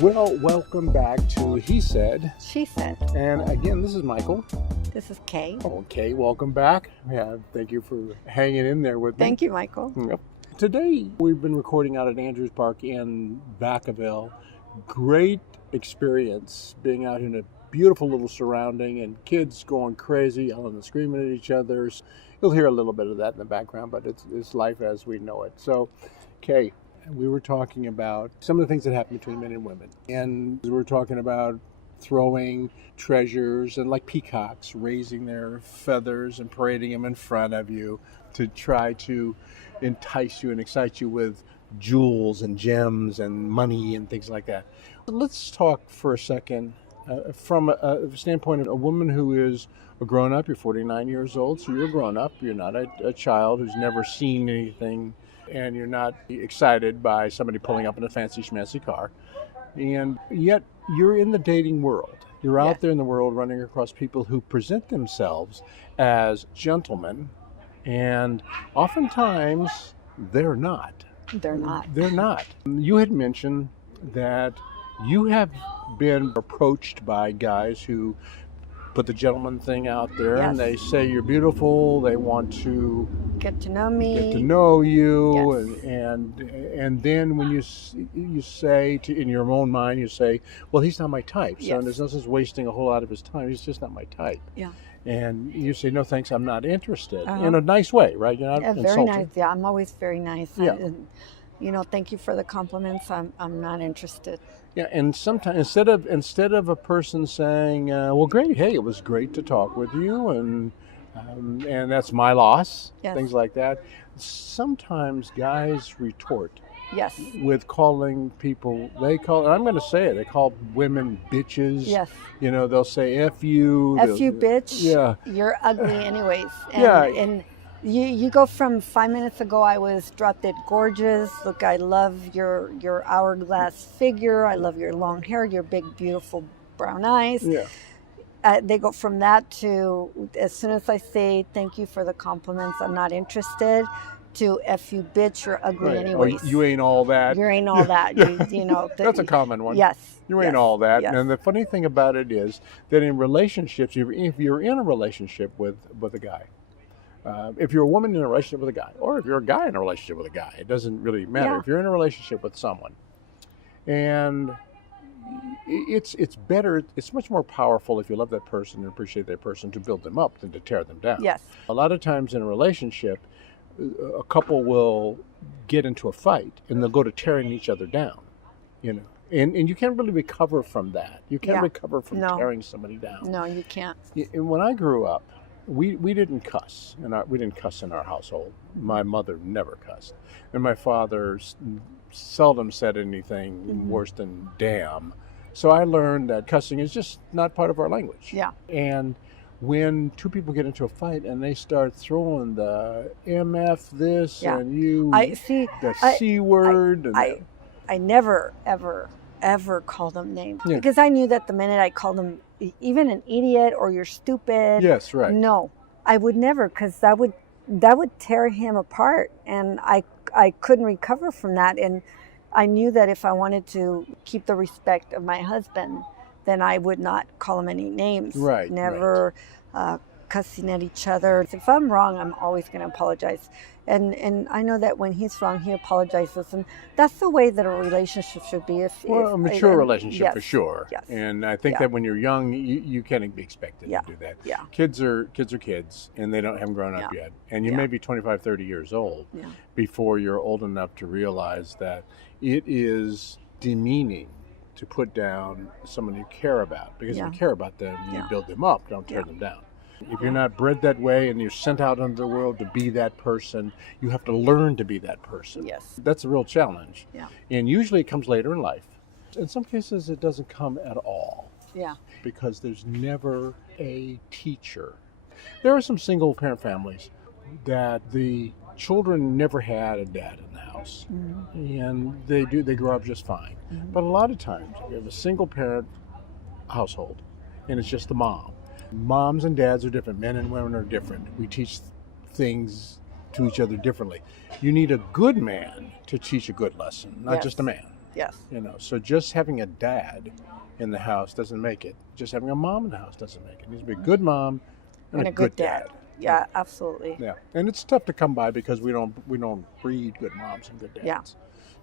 Well, welcome back to He Said. She Said. And again, this is Michael. This is Kay. Okay, welcome back. Yeah, thank you for hanging in there with me. Thank you, Michael. Yep. Today, we've been recording out at Andrews Park in Vacaville. Great experience being out in a beautiful little surrounding and kids going crazy, yelling and screaming at each other. You'll hear a little bit of that in the background, but it's life as we know it. So, Kay, we were talking about some of the things that happen between men and women. And we were talking about throwing treasures and like peacocks, raising their feathers and parading them in front of you to try to entice you and excite you with jewels and gems and money and things like that. Let's talk for a second from a standpoint of a woman who is a grown-up. You're 49 years old, so you're a grown-up. You're not a child who's never seen anything, and you're not excited by somebody pulling up in a fancy schmancy car. And yet you're in the dating world. You're out there in the world running across people who present themselves as gentlemen, and oftentimes they're not. They're not. They're not. You had mentioned that you have been approached by guys who put the gentleman thing out there, and they say you're beautiful. They want to get to know me, get to know you, and then when you say in your own mind, you say, well, he's not my type. So there's no sense wasting a whole lot of his time. He's just not my type. Yeah. And you say, no, thanks, I'm not interested. In a nice way, right? You're not insulting. Very nice. Yeah, I'm always very nice. Yeah. Thank you for the compliments. I'm not interested. Yeah, and sometimes instead of a person saying, well, great, hey, it was great to talk with you, and that's my loss, things like that. Sometimes guys retort. Yes. With calling people, and I'm going to say it, they call women bitches. Yes. They'll say F you. F you, bitch. Yeah. You're ugly anyways. And you go from 5 minutes ago, I was drop dead gorgeous. Look, I love your hourglass figure. I love your long hair, your big, beautiful brown eyes. Yeah. They go from that to, as soon as I say, thank you for the compliments, I'm not interested, to F you, bitch, you're ugly anyways. Or you ain't all that. You ain't all that. That's a common one. Yes. You ain't all that. Yes. And the funny thing about it is that in relationships, if you're in a relationship with a guy, if you're a woman in a relationship with a guy, or if you're a guy in a relationship with a guy, it doesn't really matter. Yeah. If you're in a relationship with someone, and it's better, it's much more powerful if you love that person and appreciate that person to build them up than to tear them down. Yes. A lot of times in a relationship, a couple will get into a fight and they'll go to tearing each other down, and you can't really recover from that. You can't recover from tearing somebody down. No, you can't. And when I grew up, we didn't cuss, we didn't cuss in our household. My mother never cussed, and my father seldom said anything worse than damn. So I learned that cussing is just not part of our language. Yeah. And when two people get into a fight and they start throwing the MF this and the C word. I never, ever called them names because I knew that the minute I called them even an idiot or you're stupid. Yes, right. No, I would never, because that would tear him apart, and I couldn't recover from that. And I knew that if I wanted to keep the respect of my husband, then I would not call him any names. Right. Never cussing at each other. If I'm wrong, I'm always going to apologize. And I know that when he's wrong, he apologizes. And that's the way that a relationship should be. A mature relationship for sure. Yes. And I think that when you're young, you can't be expected to do that. Yeah. Kids are kids, and they haven't grown up yet. And you may be 25, 30 years old before you're old enough to realize that it is demeaning to put down someone you care about. Because if you care about them, you build them up, don't tear them down. If you're not bred that way and you're sent out into the world to be that person, you have to learn to be that person. Yes. That's a real challenge. Yeah. And usually it comes later in life. In some cases, it doesn't come at all. Yeah. Because there's never a teacher. There are some single parent families that the children never had a dad in the house. Mm-hmm. And they grow up just fine. Mm-hmm. But a lot of times, you have a single parent household, and it's just the mom. Moms and dads are different. Men and women are different. We teach things to each other differently. You need a good man to teach a good lesson, not Yes. just a man. Yes. So just having a dad in the house doesn't make it. Just having a mom in the house doesn't make it. It needs to be a good mom and a good dad. Yeah, absolutely. Yeah, and it's tough to come by because we don't breed good moms and good dads. Yeah.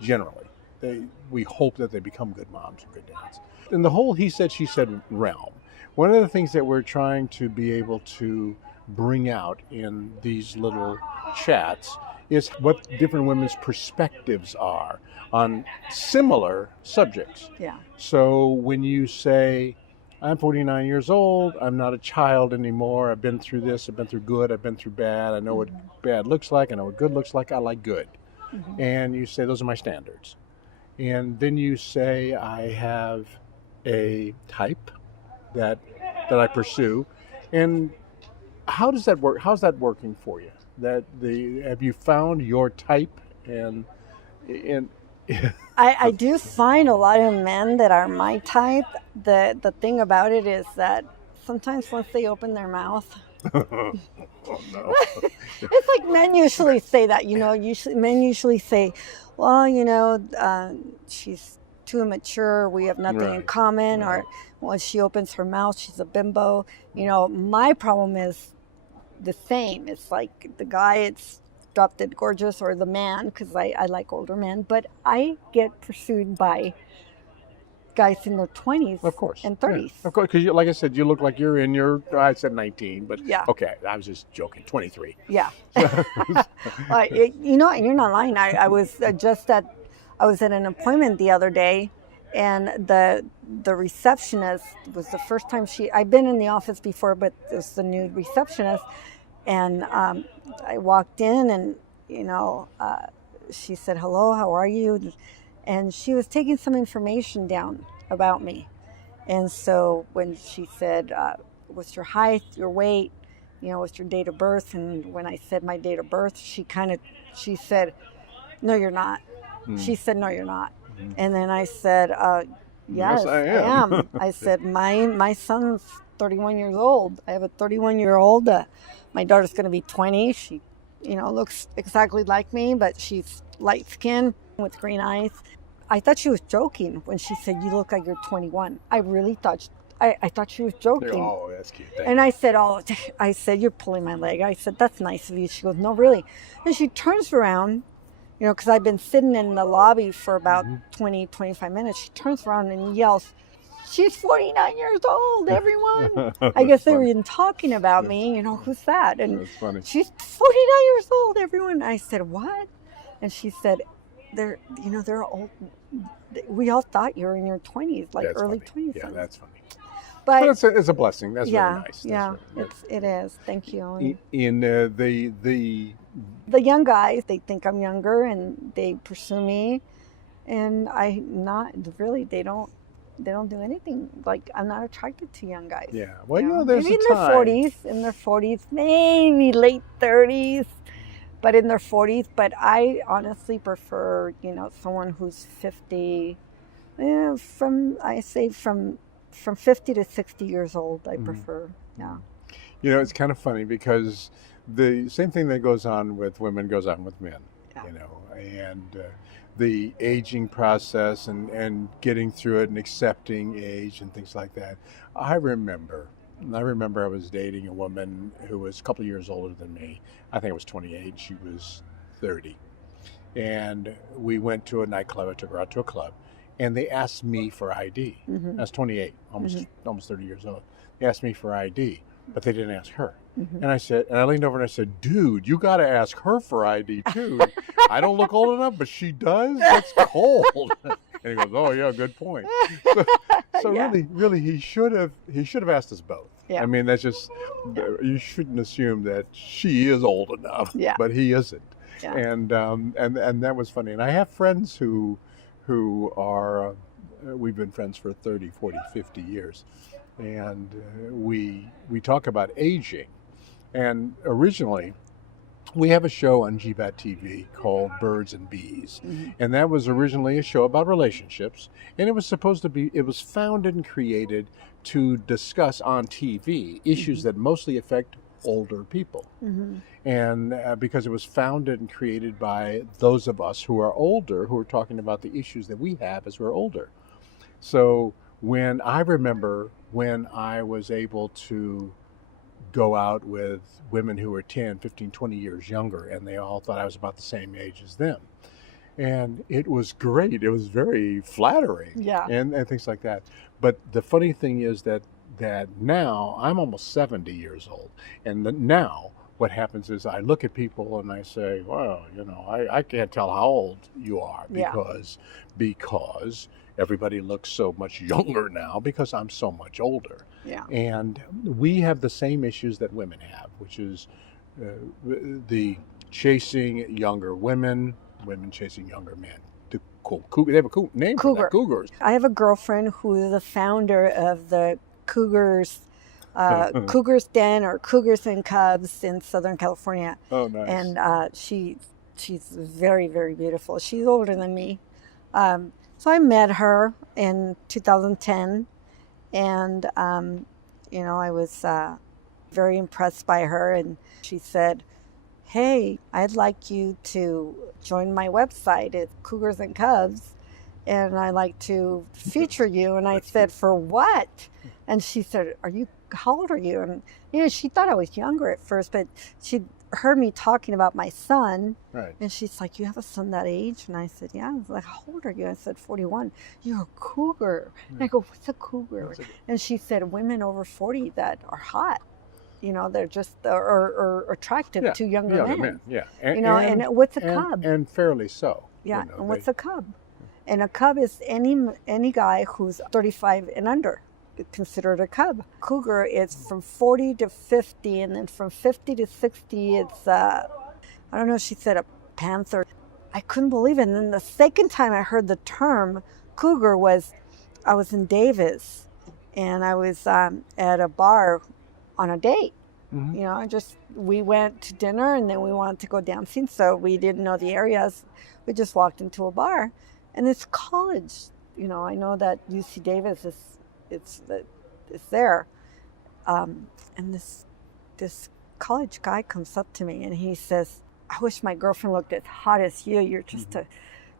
Generally, we hope that they become good moms and good dads. In the whole he said she said realm, one of the things that we're trying to be able to bring out in these little chats is what different women's perspectives are on similar subjects. Yeah. So when you say, I'm 49 years old, I'm not a child anymore, I've been through this, I've been through good, I've been through bad, I know what bad looks like, I know what good looks like, I like good. And you say, those are my standards. And then you say, I have a type that I pursue. And how does that work? How's that working for you? Have you found your type? And I do find a lot of men that are my type. The thing about it is that sometimes once they open their mouth, oh, no. it's like men usually say that. Men usually say, well, she's too immature. We have nothing in common. Right. Or when she opens her mouth, she's a bimbo. My problem is the same. It's like the guy, it's drop dead gorgeous, or the man, because I like older men. But I get pursued by guys in their 20s, Of course, and 30s. Yeah. Of course, because like I said, you look like you're in your, I said 19, but yeah. Okay, I was just joking, 23. Yeah. You're not lying. I was I was at an appointment the other day, and the receptionist was the first time I'd been in the office before, but it was the new receptionist. And I walked in, and she said, hello, how are you? And she was taking some information down about me. And so when she said, what's your height, your weight, what's your date of birth? And when I said my date of birth, she said, no, you're not. She said, no, you're not. And then I said, yes, I am. I said, my son's 31 years old. I have a 31-year-old. My daughter's going to be 20. She, looks exactly like me, but she's light skinned with green eyes. I thought she was joking when she said, you look like you're 21. I really thought, I thought she was joking. Oh, that's cute. And I said, you're pulling my leg. I said, that's nice of you. She goes, no, really. And she turns around, because I've been sitting in the lobby for about 20, 25 minutes. She turns around and yells, she's 49 years old, everyone. I guess they were even talking about me, who's that? And that's funny. She's 49 years old, everyone. I said, what? And she said, they're old. We all thought you were in your 20s, like early 20s. Yeah, that's funny. But it's a blessing. That's really nice. It is. Thank you. In the young guys, they think I'm younger and they pursue me, and they don't do anything. Like, I'm not attracted to young guys. Yeah. Well, there's maybe a time. in their 40s, maybe late 30s, but in their 40s. But I honestly prefer, someone who's 50, from 50 to 60 years old. I prefer. Yeah. It's kind of funny because the same thing that goes on with women goes on with men. Yeah. And the aging process and getting through it and accepting age and things like that. I remember I was dating a woman who was a couple of years older than me. I think I was 28. She was 30. And we went to a nightclub. I took her out to a club. And they asked me for ID. I was 28, almost 30 years old. They asked me for ID, but they didn't ask her. And I leaned over and I said, dude, you got to ask her for ID too. I don't look old enough, but she does. That's cold. And he goes, oh yeah, good point. So really, he should have asked us both. Yeah. I mean, that's just, you shouldn't assume that she is old enough, but he isn't. Yeah. And that was funny. And I have friends who are, we've been friends for 30, 40, 50 years. And we talk about aging. And originally, we have a show on GBAT TV called Birds and Bees. And that was originally a show about relationships. And it was founded and created to discuss on TV issues that mostly affect older people. Mm-hmm. And because it was founded and created by those of us who are older, who are talking about the issues that we have as we're older. So I remember when I was able to go out with women who were 10, 15, 20 years younger, and they all thought I was about the same age as them. And it was great. It was very flattering, Yeah. and things like that. But the funny thing is that now I'm almost 70 years old, and now what happens is I look at people and I say, well, I can't tell how old you are because everybody looks so much younger now because I'm so much older. Yeah. And we have the same issues that women have, which is the chasing younger women chasing younger men. They have a cool name for that, cougars. I have a girlfriend who is the founder of the Cougars, Cougars Den or Cougars and Cubs in Southern California. Oh, nice. And she's very, very beautiful. She's older than me. So I met her in 2010, and I was very impressed by her, and she said, hey, I'd like you to join my website at Cougars and Cubs, and I'd like to feature you. And I said, for what? And she said, how old are you? And, she thought I was younger at first, but she heard me talking about my son. Right. And she's like, you have a son that age? And I said, yeah. I was like, how old are you? I said, 41. You're a cougar. Yeah. And I go, what's a cougar? And she said, women over 40 that are hot. They're just or attractive to younger men. Yeah. And what's a cub? And fairly so. Yeah. And what's a cub? And a cub is any guy who's 35 and under, considered a cub. Cougar is from 40 to 50, and then from 50 to 60, it's I don't know. She said a panther. I couldn't believe it. And then the second time I heard the term cougar I was in Davis, and I was at a bar on a date. Mm-hmm. We went to dinner, and then we wanted to go dancing, so we didn't know the areas. We just walked into a bar, and it's college. I know that UC Davis is there, and this college guy comes up to me and he says, I wish my girlfriend looked as hot as you. You're just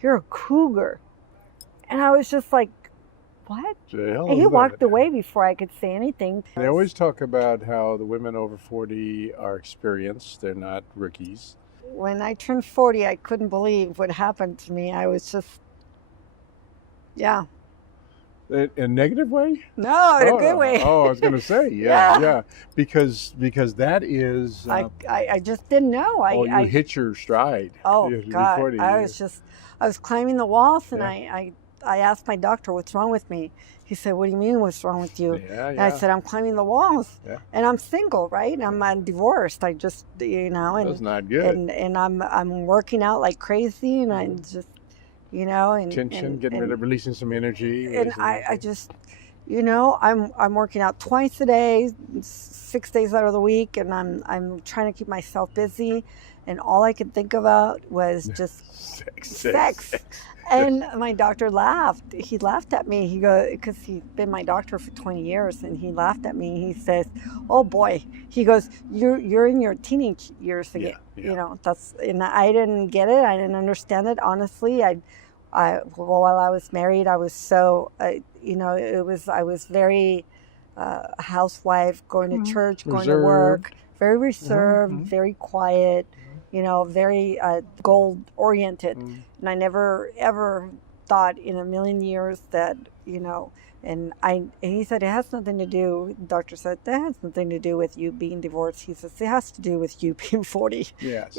you're a cougar. And I was just like, what? And he walked away before I could say anything. They always talk about how the women over 40 are experienced. They're not rookies. When I turned 40, I couldn't believe what happened to me. I was just, yeah. In a negative way? No, in a good way. Oh, I was going to say, yeah. Because that is... I just didn't know. You hit your stride. Oh, God. 40, I was climbing the walls, and I asked my doctor, what's wrong with me? He said, what do you mean, what's wrong with you? And I said, I'm climbing the walls. Yeah. And I'm single, right? And I'm divorced. I just, And, that's not good. And I'm working out like crazy, and I just, and tension, releasing some energy. And I just, I'm working out twice a day, 6 days out of the week, and I'm trying to keep myself busy, and all I could think about was just sex. And my doctor laughed. He laughed at me. He goes, because he's been my doctor for 20 years, and he laughed at me. He says, "Oh boy," he goes, "You're in your teenage years again." Yeah. And I didn't get it. I didn't understand it. Honestly, while I was married, I was so, I was very a housewife, going to church, going to work, very reserved, very quiet. Very goal-oriented. And I never, ever thought in a million years that, and he said, it has nothing to do, the doctor said, that has nothing to do with you being divorced. He says, it has to do with you being 40. Yes.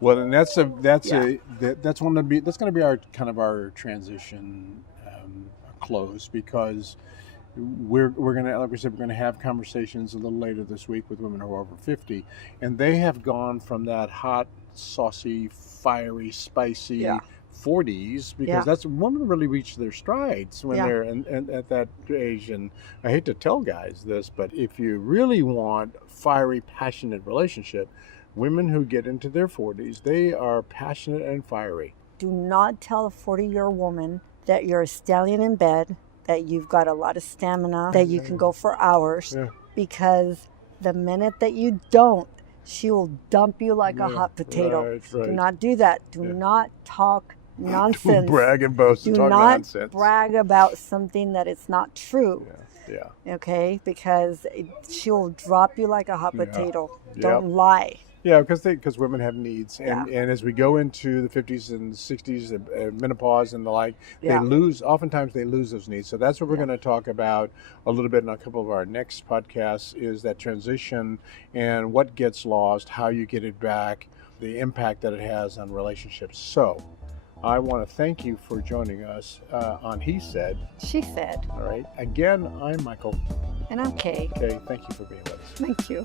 Well, and that's going to be our kind of our transition close, because we're going to, like we said, we're going to have conversations a little later this week with women who are over 50, and they have gone from that hot, saucy, fiery, spicy 40s, because that's women really reach their strides when they're at that age. And I hate to tell guys this, but if you really want fiery, passionate relationship, women who get into their 40s, they are passionate and fiery. Do not tell a 40-year-old woman that you're a stallion in bed, that you've got a lot of stamina, that you can go for hours, because The minute that you don't, she will dump you like a Yeah, hot potato. right, Do right. not do that. Do Yeah. not talk nonsense. Brag and boast Do and talk not nonsense. brag about something that is not true. Yeah. Okay, because she will drop you like a hot Yeah. Potato. Yep. Don't lie. Yeah, because women have needs, and Yeah. and as we go into the 50s and 60s, menopause and the like, Yeah. oftentimes they lose those needs. So that's what we're Yeah. going to talk about a little bit in a couple of our next podcasts, is that transition and what gets lost, how you get it back, the impact that it has on relationships. So I want to thank you for joining us on He Said. She said. All right. Again, I'm Michael. And I'm Kay. Okay, thank you for being with us. Thank you.